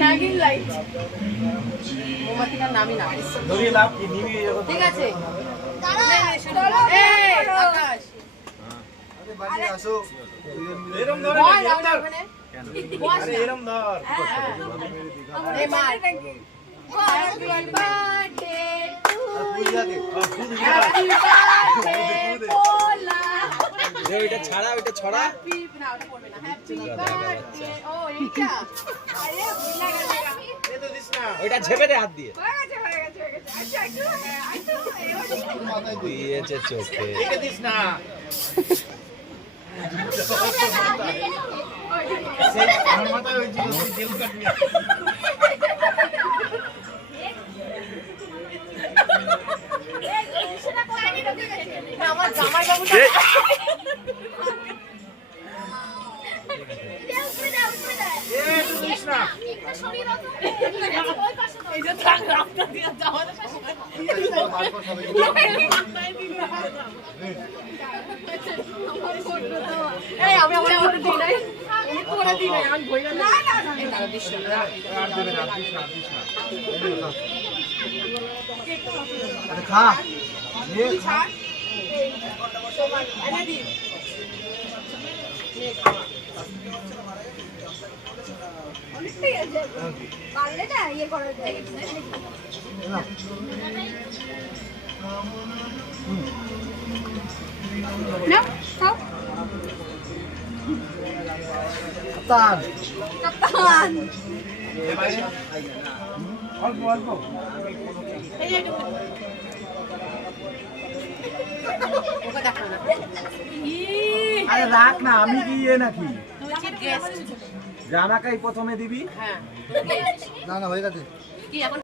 নাগিন light মোমবাতিটার নামই না ধরিয়ে লাভ কি নিবি ঠিক আছে আকাশ বাজি আসো এরম ধর এরম ধর আরে এরম ধর এ মার happy birthday to you happy birthday পোলা ওইটা ছাড়া হ্যাপি না ওটা করবে না হ্যাপি বার্থডে ও এইটা আরে ভুলা গেল এ তো দিস না ওইটা ঝেপে দে হাত দিয়ে হয়ে গেছে আচ্ছা একটু দিয়েছে চোখে এটা দিস না সেই আমার মাথায় ওই ছিল সেই জেল কাটবি আমার জামাই বাবুটা এ তো দিস না এই যে থাক রাস্তা দিয়ে যাওয়া এই আমি আমার ফটো দিই নাই আমি করে দিই নাই আমি বইলা না না দিস না আর দেবে না দিস না আরে খা নে খা এনে দি ঠিক আছে পারলে না ইয়ে করা যায় না না খাও তান কাপ্তান অল্প অল্প এই যে ওকে দেখো না আরে রাখ না আমি কি ইয়ে নাকি তুই চিপ গেস্ট জানাকাই প্রথমে দিবি হ্যাঁ না না হয়ে গেছে কি এখন